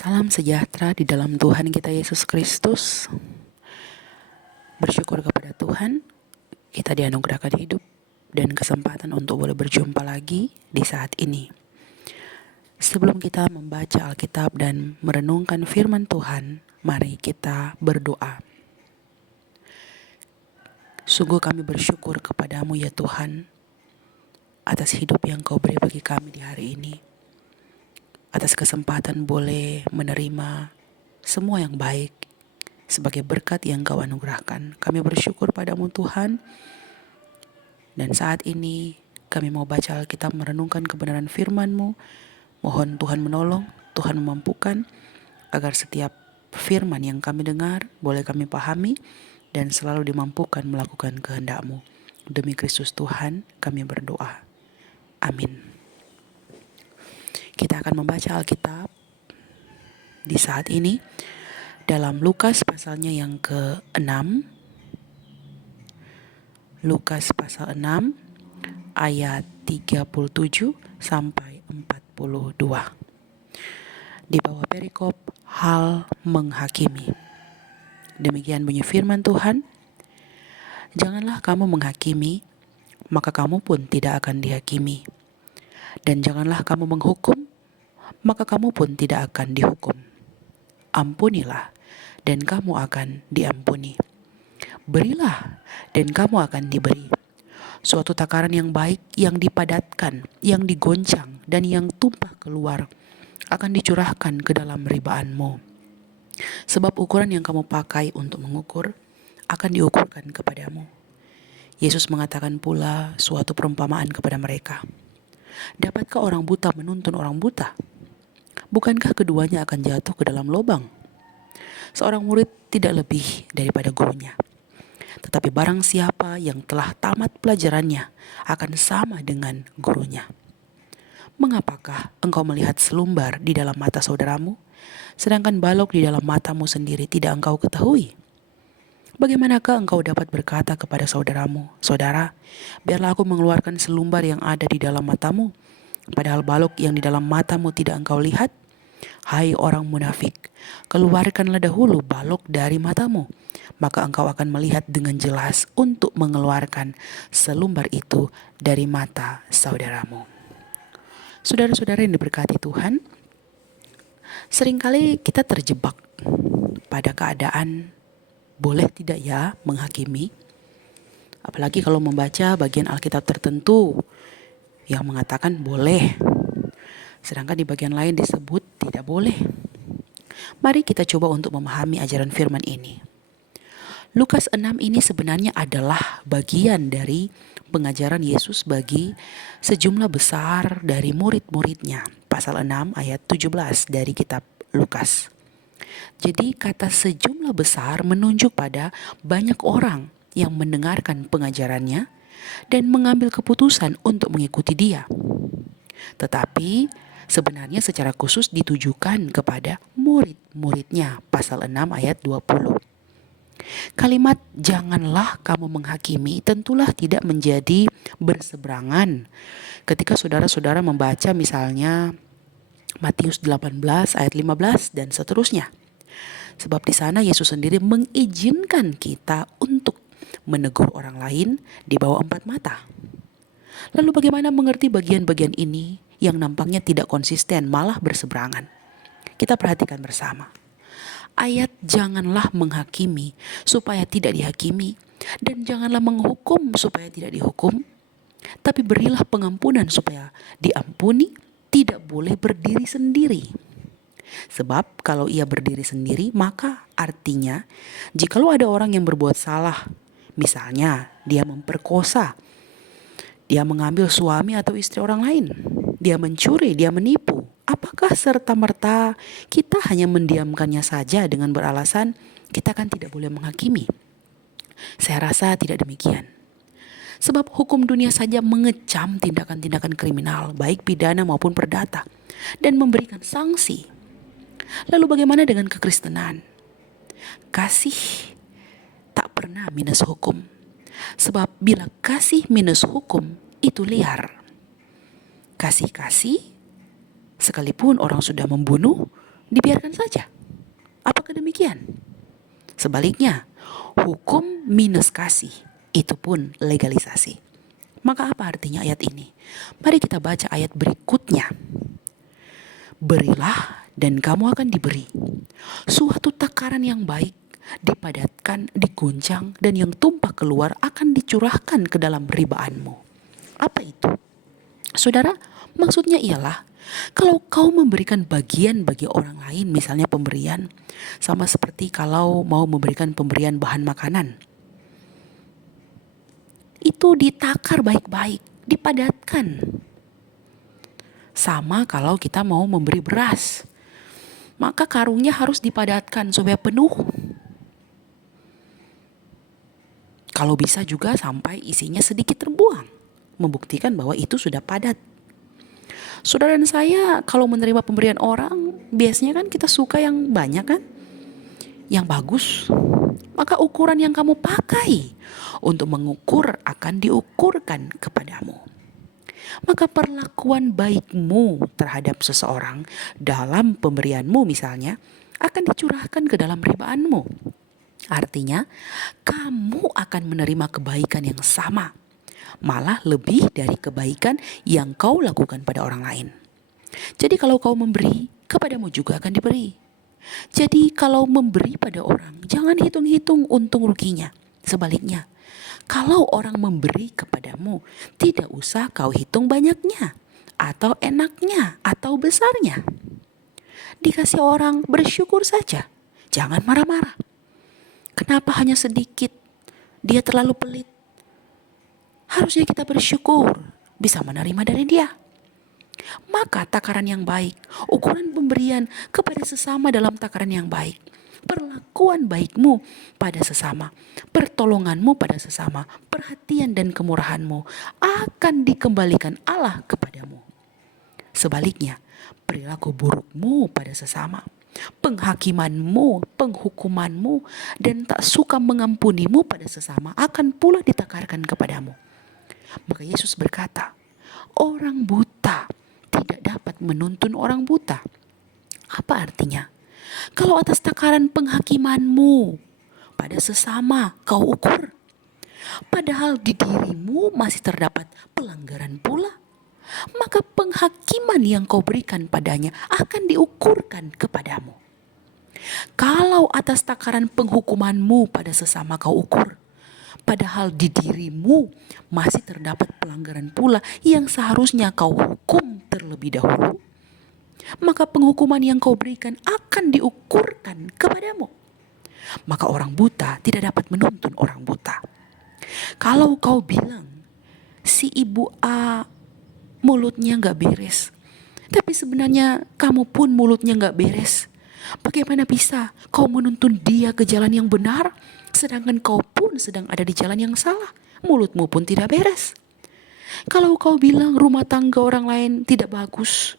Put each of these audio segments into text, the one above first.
Salam sejahtera di dalam Tuhan kita Yesus Kristus. Bersyukur kepada Tuhan, kita dianugerahkan hidup dan kesempatan untuk boleh berjumpa lagi di saat ini. Sebelum kita membaca Alkitab dan merenungkan firman Tuhan, mari kita berdoa. Sungguh kami bersyukur kepadamu ya Tuhan, atas hidup yang Kau beri bagi kami di hari ini. Atas kesempatan boleh menerima semua yang baik sebagai berkat yang Kau anugerahkan. Kami bersyukur padamu Tuhan. Dan saat ini kami mau baca Alkitab, merenungkan kebenaran firman-Mu. Mohon Tuhan menolong, Tuhan memampukan agar setiap firman yang kami dengar boleh kami pahami dan selalu dimampukan melakukan kehendak-Mu. Demi Kristus Tuhan kami berdoa. Amin. Kita akan membaca Alkitab di saat ini dalam Lukas pasalnya yang ke-6. Lukas pasal 6 ayat 37 sampai 42. Di bawah perikop hal menghakimi. Demikian bunyi firman Tuhan. Janganlah kamu menghakimi, maka kamu pun tidak akan dihakimi. Dan janganlah kamu menghukum, maka kamu pun tidak akan dihukum. Ampunilah, dan kamu akan diampuni. Berilah, dan kamu akan diberi. Suatu takaran yang baik, yang dipadatkan, yang digoncang, dan yang tumpah keluar, akan dicurahkan ke dalam ribaanmu. Sebab ukuran yang kamu pakai untuk mengukur, akan diukurkan kepadamu. Yesus mengatakan pula suatu perumpamaan kepada mereka. Dapatkah orang buta menuntun orang buta? Bukankah keduanya akan jatuh ke dalam lubang? Seorang murid tidak lebih daripada gurunya. Tetapi barang siapa yang telah tamat pelajarannya akan sama dengan gurunya. Mengapakah engkau melihat selumbar di dalam mata saudaramu, sedangkan balok di dalam matamu sendiri tidak engkau ketahui? Bagaimanakah engkau dapat berkata kepada saudaramu, "Saudara, biarlah aku mengeluarkan selumbar yang ada di dalam matamu," padahal balok yang di dalam matamu tidak engkau lihat? Hai orang munafik, keluarkanlah dahulu balok dari matamu, maka engkau akan melihat dengan jelas untuk mengeluarkan selumbar itu dari mata saudaramu. Saudara-saudara yang diberkati Tuhan, seringkali kita terjebak pada keadaan boleh tidak ya menghakimi, apalagi kalau membaca bagian Alkitab tertentu yang mengatakan boleh, sedangkan di bagian lain disebut tidak boleh. Mari kita coba untuk memahami ajaran firman ini. Lukas 6 ini sebenarnya adalah bagian dari pengajaran Yesus bagi sejumlah besar dari murid-muridnya. Pasal 6 ayat 17 dari kitab Lukas. Jadi kata sejumlah besar menunjuk pada banyak orang yang mendengarkan pengajarannya dan mengambil keputusan untuk mengikuti dia. Tetapi sebenarnya secara khusus ditujukan kepada murid-muridnya. Pasal 6 ayat 20. Kalimat janganlah kamu menghakimi tentulah tidak menjadi berseberangan ketika saudara-saudara membaca misalnya Matius 18 ayat 15 dan seterusnya. Sebab di sana Yesus sendiri mengizinkan kita untuk menegur orang lain di bawah 4 mata. Lalu bagaimana mengerti bagian-bagian ini yang nampaknya tidak konsisten, malah berseberangan? Kita perhatikan bersama. Ayat janganlah menghakimi supaya tidak dihakimi, dan janganlah menghukum supaya tidak dihukum, tapi berilah pengampunan supaya diampuni, tidak boleh berdiri sendiri. Sebab kalau ia berdiri sendiri, maka artinya jikalau ada orang yang berbuat salah, misalnya dia memperkosa, dia mengambil suami atau istri orang lain, dia mencuri, dia menipu, apakah serta-merta kita hanya mendiamkannya saja dengan beralasan kita kan tidak boleh menghakimi? Saya rasa tidak demikian. Sebab hukum dunia saja mengecam tindakan-tindakan kriminal, baik pidana maupun perdata, dan memberikan sanksi. Lalu bagaimana dengan kekristenan? Kasih tak pernah minus hukum. Sebab bila kasih minus hukum, itu liar. Kasih-kasih, sekalipun orang sudah membunuh, dibiarkan saja. Apakah demikian? Sebaliknya, hukum minus kasih itu pun legalisasi. Maka apa artinya ayat ini? Mari kita baca ayat berikutnya. Berilah dan kamu akan diberi. Suatu takaran yang baik, dipadatkan, diguncang, dan yang tumpah keluar akan dicurahkan ke dalam ribaanmu. Apa itu? Saudara, maksudnya ialah kalau kau memberikan bagian bagi orang lain, misalnya pemberian, sama seperti kalau mau memberikan pemberian bahan makanan, itu ditakar baik-baik, dipadatkan. Sama kalau kita mau memberi beras, maka karungnya harus dipadatkan supaya penuh. Kalau bisa juga sampai isinya sedikit terbuang, membuktikan bahwa itu sudah padat. Saudara dan saya kalau menerima pemberian orang, biasanya kan kita suka yang banyak kan? Yang bagus. Maka ukuran yang kamu pakai untuk mengukur akan diukurkan kepadamu. Maka perlakuan baikmu terhadap seseorang dalam pemberianmu misalnya akan dicurahkan ke dalam ribaanmu. Artinya, kamu akan menerima kebaikan yang sama, malah lebih dari kebaikan yang kau lakukan pada orang lain. Jadi kalau kau memberi, kepadamu juga akan diberi. Jadi kalau memberi pada orang, jangan hitung-hitung untung ruginya. Sebaliknya, kalau orang memberi kepadamu, tidak usah kau hitung banyaknya, atau enaknya, atau besarnya. Dikasih orang, bersyukur saja. Jangan marah-marah. Kenapa hanya sedikit? Dia terlalu pelit. Harusnya kita bersyukur bisa menerima dari dia. Maka takaran yang baik, ukuran pemberian kepada sesama dalam takaran yang baik, perlakuan baikmu pada sesama, pertolonganmu pada sesama, perhatian dan kemurahanmu akan dikembalikan Allah kepadamu. Sebaliknya, perilaku burukmu pada sesama, penghakimanmu, penghukumanmu, dan tak suka mengampunimu pada sesama akan pula ditakarkan kepadamu. Maka Yesus berkata, orang buta tidak dapat menuntun orang buta. Apa artinya? Kalau atas takaran penghakimanmu pada sesama kau ukur, padahal di dirimu masih terdapat pelanggaran pula, maka penghakiman yang kau berikan padanya akan diukurkan kepadamu. Kalau atas takaran penghukumanmu pada sesama kau ukur, padahal di dirimu masih terdapat pelanggaran pula yang seharusnya kau hukum terlebih dahulu, maka penghukuman yang kau berikan akan diukurkan kepadamu. Maka orang buta tidak dapat menuntun orang buta. Kalau kau bilang, si ibu A mulutnya gak beres, tapi sebenarnya kamu pun mulutnya gak beres, bagaimana bisa kau menuntun dia ke jalan yang benar, sedangkan kau pun sedang ada di jalan yang salah, mulutmu pun tidak beres. Kalau kau bilang rumah tangga orang lain tidak bagus,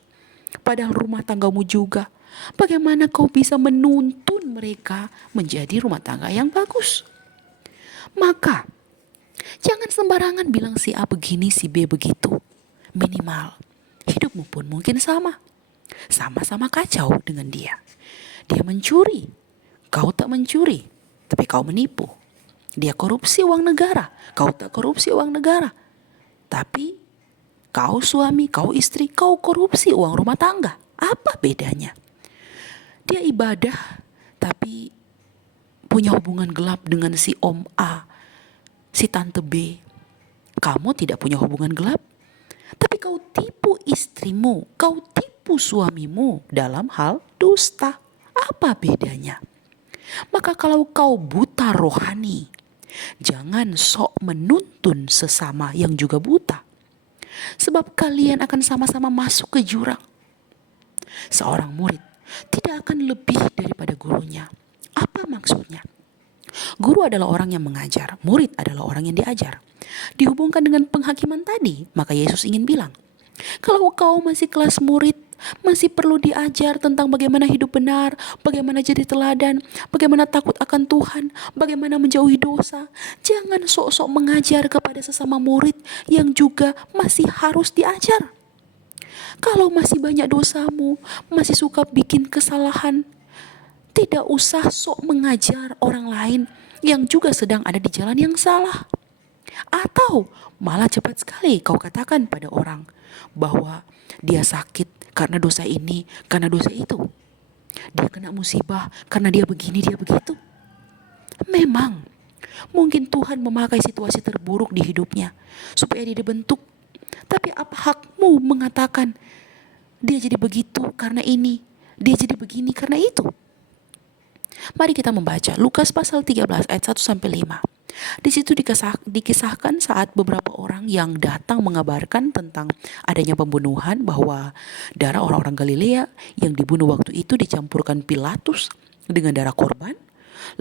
padahal rumah tanggamu juga, bagaimana kau bisa menuntun mereka menjadi rumah tangga yang bagus? Maka jangan sembarangan bilang si A begini, si B begitu. Minimal hidupmu pun mungkin sama. Sama-sama kacau dengan dia. Dia mencuri, kau tak mencuri, tapi kau menipu. Dia korupsi uang negara, kau tak korupsi uang negara, tapi kau suami, kau istri, kau korupsi uang rumah tangga. Apa bedanya? Dia ibadah, tapi punya hubungan gelap dengan si Om A, si Tante B. Kamu tidak punya hubungan gelap, tapi kau tipu istrimu, kau tipu suamimu dalam hal dusta. Apa bedanya? Maka kalau kau buta rohani, jangan sok menuntun sesama yang juga buta. Sebab kalian akan sama-sama masuk ke jurang. Seorang murid tidak akan lebih daripada gurunya. Apa maksudnya? Guru adalah orang yang mengajar, murid adalah orang yang diajar. Dihubungkan dengan penghakiman tadi, maka Yesus ingin bilang, kalau kau masih kelas murid, masih perlu diajar tentang bagaimana hidup benar, bagaimana jadi teladan, bagaimana takut akan Tuhan, bagaimana menjauhi dosa. Jangan sok-sok mengajar kepada sesama murid yang juga masih harus diajar. Kalau masih banyak dosamu, masih suka bikin kesalahan, tidak usah sok mengajar orang lain yang juga sedang ada di jalan yang salah. Atau malah cepat sekali kau katakan pada orang bahwa dia sakit karena dosa ini, karena dosa itu. Dia kena musibah karena dia begini, dia begitu. Memang mungkin Tuhan memakai situasi terburuk di hidupnya supaya dia dibentuk. Tapi apa hakmu mengatakan dia jadi begitu karena ini, dia jadi begini karena itu? Mari kita membaca Lukas pasal 13 ayat 1 sampai 5. Di situ dikisahkan saat beberapa orang yang datang mengabarkan tentang adanya pembunuhan, bahwa darah orang-orang Galilea yang dibunuh waktu itu dicampurkan Pilatus dengan darah korban.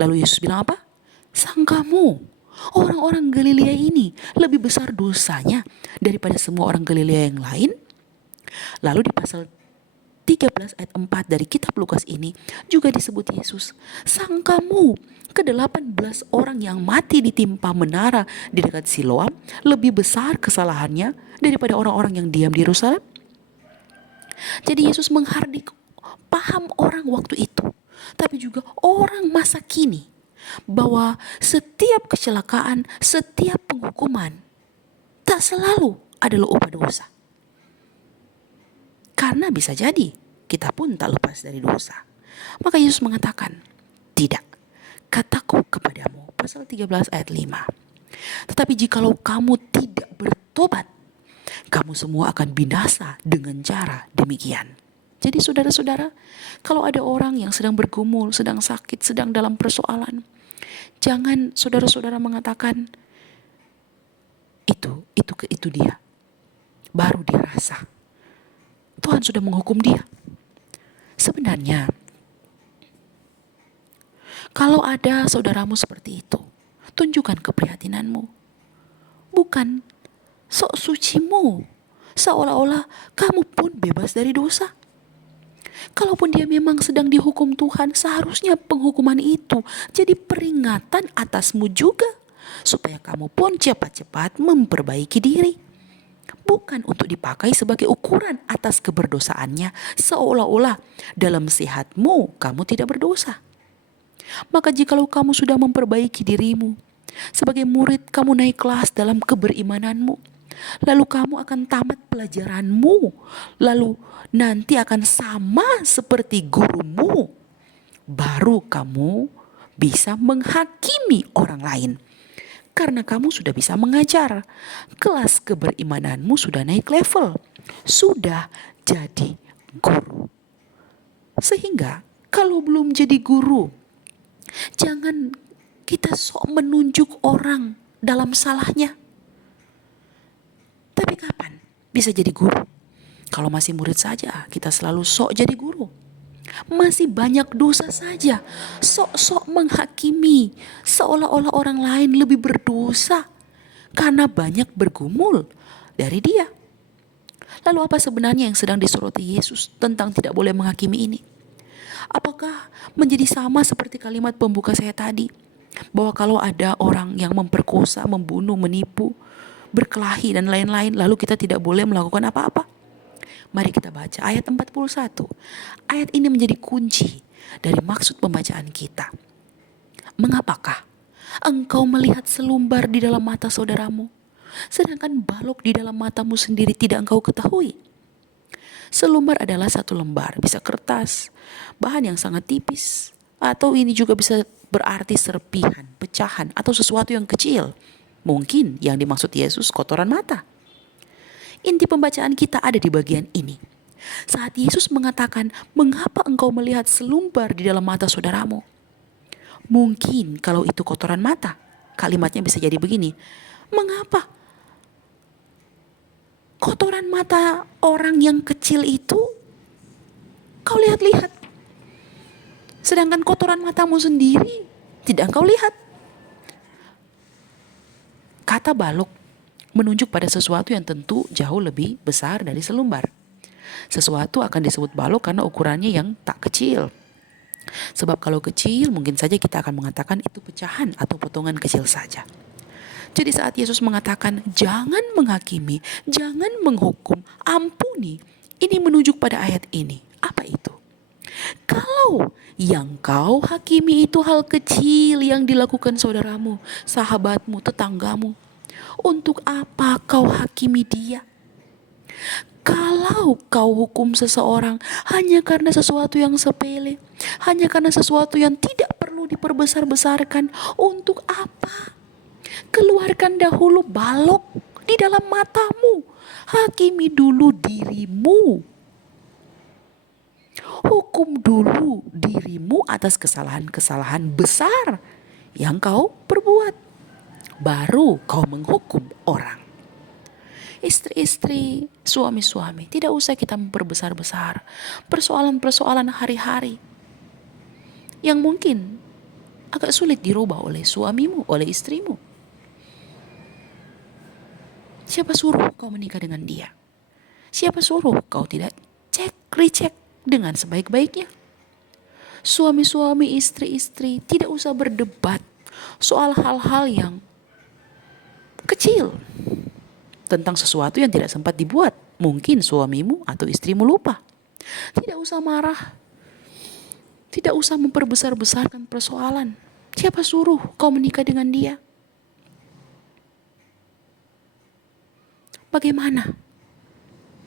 Lalu Yesus bilang apa? Sangkamu orang-orang Galilea ini lebih besar dosanya daripada semua orang Galilea yang lain? Lalu di pasal 13 ayat 4 dari kitab Lukas ini juga disebut Yesus, sangkamu ke-18 orang yang mati ditimpa menara di dekat Siloam lebih besar kesalahannya daripada orang-orang yang diam di Yerusalem? Jadi Yesus menghardik paham orang waktu itu, tapi juga orang masa kini, bahwa setiap kecelakaan, setiap penghukuman tak selalu adalah upah dosa. Karena bisa jadi kita pun tak lepas dari dosa. Maka Yesus mengatakan, tidak, kataku kepadamu, pasal 13 ayat 5. Tetapi jikalau kamu tidak bertobat, kamu semua akan binasa dengan cara demikian. Jadi saudara-saudara, kalau ada orang yang sedang bergumul, sedang sakit, sedang dalam persoalan, jangan saudara-saudara mengatakan, itu dia. Baru dia rasa Tuhan sudah menghukum dia. Sebenarnya, kalau ada saudaramu seperti itu, tunjukkan keprihatinanmu. Bukan sok sucimu, seolah-olah kamu pun bebas dari dosa. Kalaupun dia memang sedang dihukum Tuhan, seharusnya penghukuman itu jadi peringatan atasmu juga, supaya kamu pun cepat-cepat memperbaiki diri. Bukan untuk dipakai sebagai ukuran atas keberdosaannya, seolah-olah dalam sehatmu kamu tidak berdosa. Maka jikalau kamu sudah memperbaiki dirimu, sebagai murid kamu naik kelas dalam keberimananmu, lalu kamu akan tamat pelajaranmu, lalu nanti akan sama seperti gurumu, baru kamu bisa menghakimi orang lain. Karena kamu sudah bisa mengajar, kelas keberimananmu sudah naik level, sudah jadi guru. Sehingga kalau belum jadi guru, jangan kita sok menunjuk orang dalam salahnya. Tapi kapan bisa jadi guru? Kalau masih murid saja, kita selalu sok jadi guru. Masih banyak dosa saja, sok-sok menghakimi, seolah-olah orang lain lebih berdosa karena banyak bergumul dari dia. Lalu apa sebenarnya yang sedang disoroti Yesus tentang tidak boleh menghakimi ini? Apakah menjadi sama seperti kalimat pembuka saya tadi, bahwa kalau ada orang yang memperkosa, membunuh, menipu, berkelahi dan lain-lain, lalu kita tidak boleh melakukan apa-apa? Mari kita baca ayat 41. Ayat ini menjadi kunci dari maksud pembacaan kita. Mengapakah engkau melihat selumbar di dalam mata saudaramu, sedangkan balok di dalam matamu sendiri tidak engkau ketahui? Selumbar adalah satu lembar, bisa kertas, bahan yang sangat tipis, atau ini juga bisa berarti serpihan, pecahan, atau sesuatu yang kecil. Mungkin yang dimaksud Yesus kotoran mata. Inti pembacaan kita ada di bagian ini. Saat Yesus mengatakan, mengapa engkau melihat selumbar di dalam mata saudaramu? Mungkin kalau itu kotoran mata, kalimatnya bisa jadi begini. Mengapa kotoran mata orang yang kecil itu kau lihat-lihat, sedangkan kotoran matamu sendiri tidak engkau lihat? Kata balok menunjuk pada sesuatu yang tentu jauh lebih besar dari selumbar. Sesuatu akan disebut balok karena ukurannya yang tak kecil. Sebab kalau kecil mungkin saja kita akan mengatakan itu pecahan atau potongan kecil saja. Jadi saat Yesus mengatakan jangan menghakimi, jangan menghukum, ampuni, Ini menunjuk pada ayat ini. Apa itu? Kalau yang kau hakimi itu hal kecil yang dilakukan saudaramu, sahabatmu, tetanggamu, untuk apa kau hakimi dia? Kalau kau hukum seseorang hanya karena sesuatu yang sepele, hanya karena sesuatu yang tidak perlu diperbesar-besarkan, untuk apa? Keluarkan dahulu balok di dalam matamu. Hakimi dulu dirimu. Hukum dulu dirimu atas kesalahan-kesalahan besar yang kau perbuat. Baru kau menghukum orang. Istri-istri, suami-suami, tidak usah kita memperbesar-besar persoalan-persoalan hari-hari yang mungkin agak sulit dirubah oleh suamimu, oleh istrimu. Siapa suruh kau menikah dengan dia? Siapa suruh kau tidak recheck dengan sebaik-baiknya? Suami-suami, istri-istri, tidak usah berdebat soal hal-hal yang kecil, tentang sesuatu yang tidak sempat dibuat. Mungkin suamimu atau istrimu lupa. Tidak usah marah. Tidak usah memperbesar-besarkan persoalan. Siapa suruh kau menikah dengan dia? Bagaimana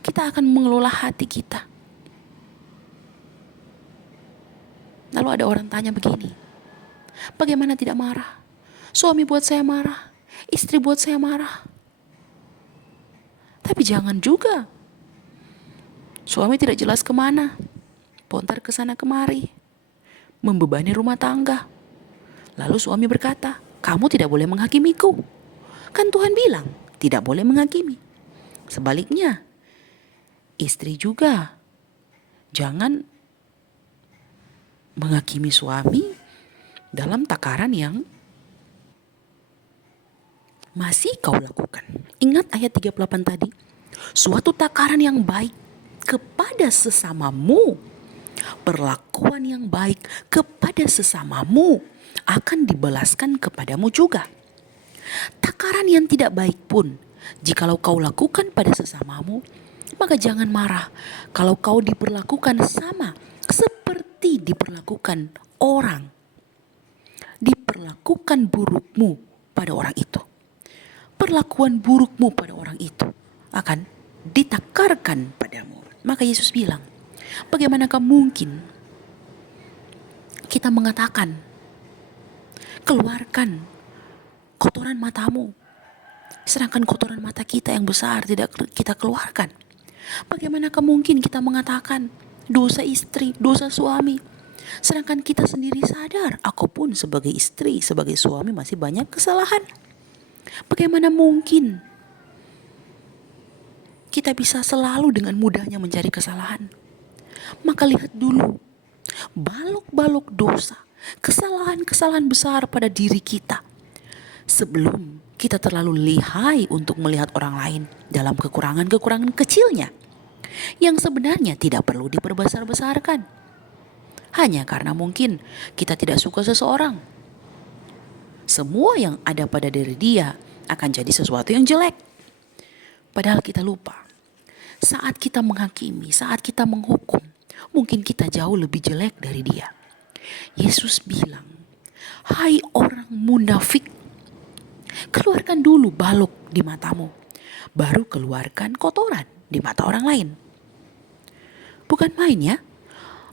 kita akan mengelola hati kita? Lalu ada orang tanya begini, bagaimana tidak marah? Suami buat saya marah, istri buat saya marah. Tapi jangan juga. Suami tidak jelas kemana, pontar ke sana kemari, membebani rumah tangga. Lalu suami berkata, kamu tidak boleh menghakimiku. Kan Tuhan bilang, tidak boleh menghakimi. Sebaliknya, istri juga jangan menghakimi suami dalam takaran yang masih kau lakukan. Ingat ayat 38 tadi. Suatu takaran yang baik kepada sesamamu, perlakuan yang baik kepada sesamamu akan dibalaskan kepadamu juga. Takaran yang tidak baik pun, jikalau kau lakukan pada sesamamu, maka jangan marah kalau kau diperlakukan sama seperti diperlakukan orang. Diperlakukan burukmu pada orang itu. Perlakuan burukmu pada orang itu akan ditakarkan padamu. Maka Yesus bilang, bagaimanakah mungkin kita mengatakan, keluarkan kotoran matamu, sedangkan kotoran mata kita yang besar tidak kita keluarkan? Bagaimanakah mungkin kita mengatakan dosa istri, dosa suami, sedangkan kita sendiri sadar, aku pun sebagai istri, sebagai suami masih banyak kesalahan? Bagaimana mungkin kita bisa selalu dengan mudahnya mencari kesalahan? Maka lihat dulu balok-balok dosa, kesalahan-kesalahan besar pada diri kita, sebelum kita terlalu lihai untuk melihat orang lain dalam kekurangan-kekurangan kecilnya yang sebenarnya tidak perlu diperbesar-besarkan. Hanya karena mungkin kita tidak suka seseorang, semua yang ada pada diri dia akan jadi sesuatu yang jelek. Padahal kita lupa, saat kita menghakimi, saat kita menghukum, mungkin kita jauh lebih jelek dari dia. Yesus bilang, hai orang munafik, keluarkan dulu balok di matamu, baru keluarkan kotoran di mata orang lain. Bukan main ya,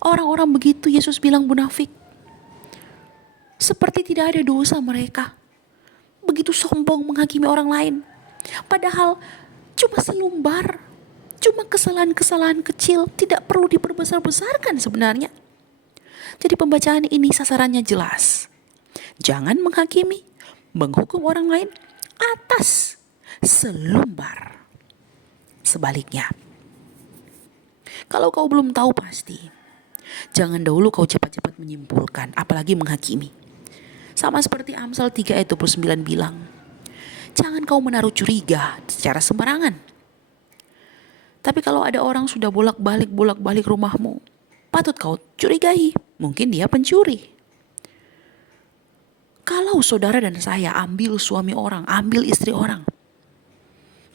orang-orang begitu Yesus bilang munafik. Seperti tidak ada dosa mereka. Begitu sombong menghakimi orang lain. Padahal cuma selumbar, cuma kesalahan-kesalahan kecil, tidak perlu diperbesar-besarkan sebenarnya. Jadi pembacaan ini sasarannya jelas. Jangan menghakimi, menghukum orang lain atas selumbar. Sebaliknya, kalau kau belum tahu pasti, jangan dahulu kau cepat-cepat menyimpulkan, apalagi menghakimi. Sama seperti Amsal 3 ayat 29 bilang, jangan kau menaruh curiga secara sembarangan. Tapi kalau ada orang sudah bolak-balik rumahmu, patut kau curigai, mungkin dia pencuri. Kalau saudara dan saya ambil suami orang, ambil istri orang,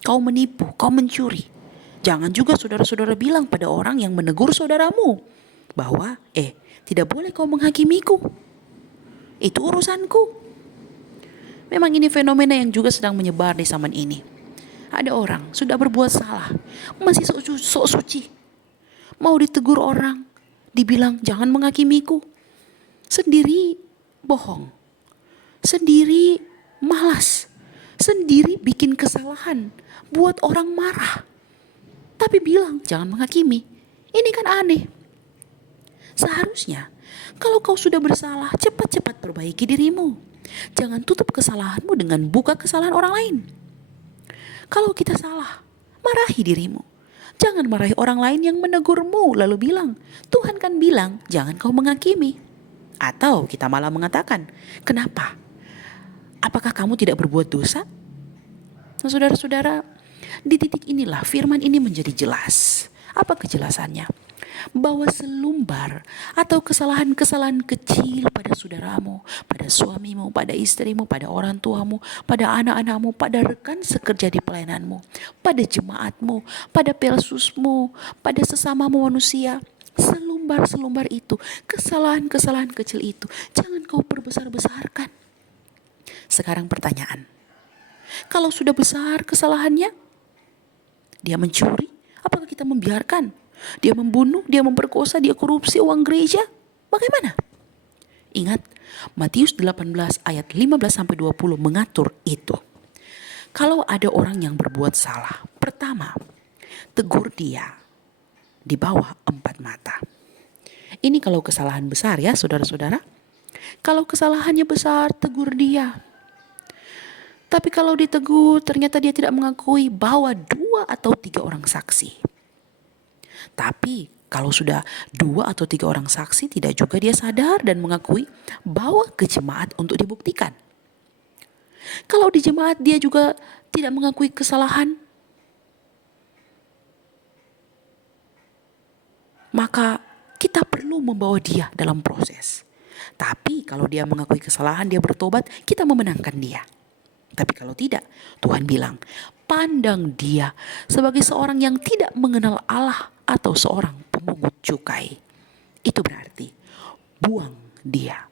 kau menipu, kau mencuri, Jangan juga saudara-saudara bilang pada orang yang menegur saudaramu bahwa tidak boleh kau menghakimiku. Itu urusanku. Memang ini fenomena yang juga sedang menyebar di zaman ini. Ada orang sudah berbuat salah, masih sok suci. Mau ditegur orang, dibilang jangan menghakimiku. Sendiri bohong. Sendiri malas. Sendiri bikin kesalahan, buat orang marah. Tapi bilang jangan menghakimi. Ini kan aneh. Seharusnya kalau kau sudah bersalah, cepat-cepat perbaiki dirimu. Jangan tutup kesalahanmu dengan buka kesalahan orang lain. Kalau kita salah, marahi dirimu. Jangan marahi orang lain yang menegurmu lalu bilang, Tuhan kan bilang jangan kau menghakimi. Atau kita malah mengatakan, kenapa? Apakah kamu tidak berbuat dosa? Nah, saudara-saudara, di titik inilah firman ini menjadi jelas. Apa kejelasannya? Bahwa selumbar atau kesalahan-kesalahan kecil pada saudaramu, pada suamimu, pada istrimu, pada orang tuamu, pada anak-anakmu, pada rekan sekerja di pelayananmu, pada jemaatmu, pada pelsusmu, pada sesamamu manusia, selumbar-selumbar itu, kesalahan-kesalahan kecil itu, jangan kau perbesar-besarkan. Sekarang pertanyaan, kalau sudah besar kesalahannya, dia mencuri, apakah kita membiarkan? Dia membunuh, dia memperkosa, dia korupsi uang gereja. Bagaimana? Ingat, Matius 18 ayat 15-20 mengatur itu. Kalau ada orang yang berbuat salah, pertama, tegur dia di bawah 4 mata. Ini kalau kesalahan besar ya saudara-saudara. Kalau kesalahannya besar, tegur dia. Tapi kalau ditegur ternyata dia tidak mengakui, bawa 2 atau 3 orang saksi. Tapi kalau sudah 2 atau 3 orang saksi tidak juga dia sadar dan mengakui, bawa ke jemaat untuk dibuktikan. Kalau di jemaat dia juga tidak mengakui kesalahan, maka kita perlu membawa dia dalam proses. Tapi kalau dia mengakui kesalahan, dia bertobat, kita memenangkan dia. Tapi kalau tidak, Tuhan bilang, pandang dia sebagai seorang yang tidak mengenal Allah atau seorang pemungut cukai. Itu berarti buang dia.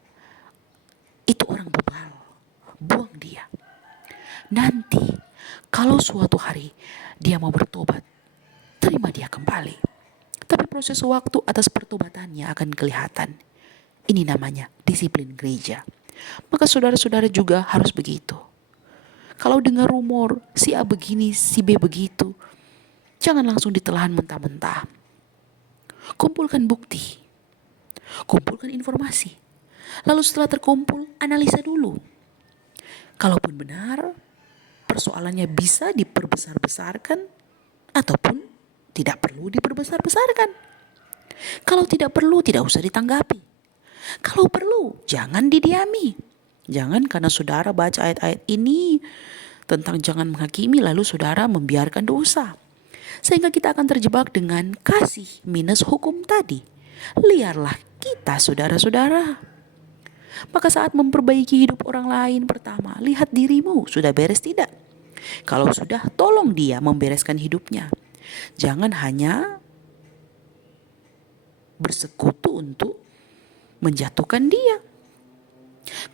Itu orang bebal. Buang dia. Nanti kalau suatu hari dia mau bertobat, terima dia kembali. Tapi proses waktu atas pertobatannya akan kelihatan. Ini namanya disiplin gereja. Maka saudara-saudara juga harus begitu. Kalau dengar rumor si A begini, si B begitu, jangan langsung ditelan mentah-mentah. Kumpulkan bukti. Kumpulkan informasi. Lalu setelah terkumpul, analisa dulu. Kalaupun benar, persoalannya bisa diperbesar-besarkan ataupun tidak perlu diperbesar-besarkan. Kalau tidak perlu, tidak usah ditanggapi. Kalau perlu, jangan didiami. Jangan karena saudara baca ayat-ayat ini tentang jangan menghakimi lalu saudara membiarkan dosa. Sehingga kita akan terjebak dengan kasih minus hukum tadi. Liarlah kita saudara-saudara. Maka saat memperbaiki hidup orang lain, pertama, lihat dirimu sudah beres tidak. Kalau sudah, tolong dia membereskan hidupnya. Jangan hanya bersekutu untuk menjatuhkan dia.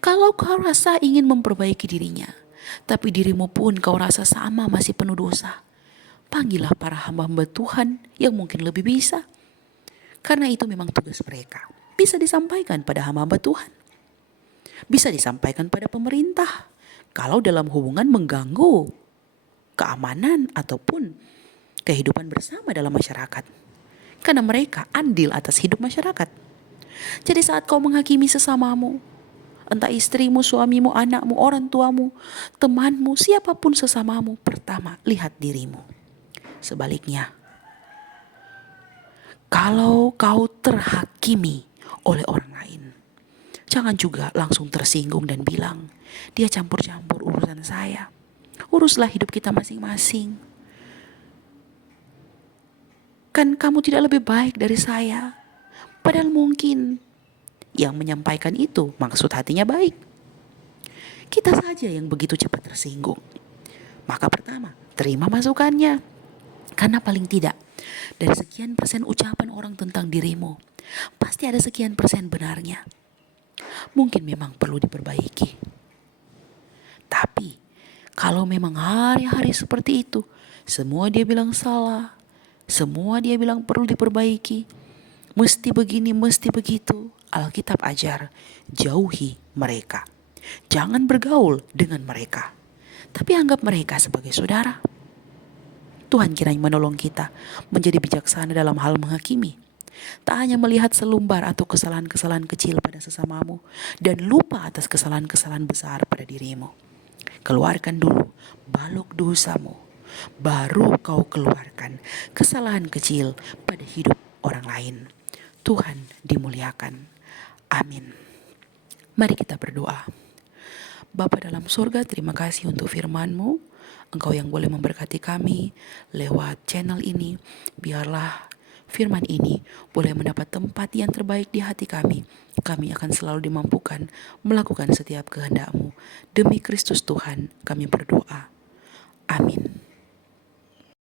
Kalau kau rasa ingin memperbaiki dirinya, tapi dirimu pun kau rasa sama masih penuh dosa, panggillah para hamba-hamba Tuhan yang mungkin lebih bisa. Karena itu memang tugas mereka. Bisa disampaikan pada hamba-hamba Tuhan. Bisa disampaikan pada pemerintah. Kalau dalam hubungan mengganggu keamanan ataupun kehidupan bersama dalam masyarakat. Karena mereka andil atas hidup masyarakat. Jadi saat kau menghakimi sesamamu, entah istrimu, suamimu, anakmu, orang tuamu, temanmu, siapapun sesamamu, pertama lihat dirimu. Sebaliknya, kalau kau terhakimi oleh orang lain, jangan juga langsung tersinggung dan bilang, dia campur-campur urusan saya. Uruslah hidup kita masing-masing. Kan kamu tidak lebih baik dari saya. Padahal mungkin yang menyampaikan itu maksud hatinya baik. Kita saja yang begitu cepat tersinggung. Maka pertama, terima masukannya. Karena paling tidak, dari sekian persen ucapan orang tentang dirimu, pasti ada sekian persen benarnya. Mungkin memang perlu diperbaiki. Tapi, kalau memang hari-hari seperti itu, semua dia bilang salah, semua dia bilang perlu diperbaiki, mesti begini, mesti begitu, Alkitab ajar, jauhi mereka. Jangan bergaul dengan mereka, tapi anggap mereka sebagai saudara. Tuhan kiranya menolong kita menjadi bijaksana dalam hal menghakimi. Tak hanya melihat selumbar atau kesalahan-kesalahan kecil pada sesamamu dan lupa atas kesalahan-kesalahan besar pada dirimu. Keluarkan dulu balok dosamu, baru kau keluarkan kesalahan kecil pada hidup orang lain. Tuhan dimuliakan. Amin. Mari kita berdoa. Bapa dalam surga, terima kasih untuk firman-Mu. Engkau yang boleh memberkati kami lewat channel ini. Biarlah firman ini boleh mendapat tempat yang terbaik di hati kami. Kami akan selalu dimampukan melakukan setiap kehendak-Mu. Demi Kristus Tuhan kami berdoa. Amin.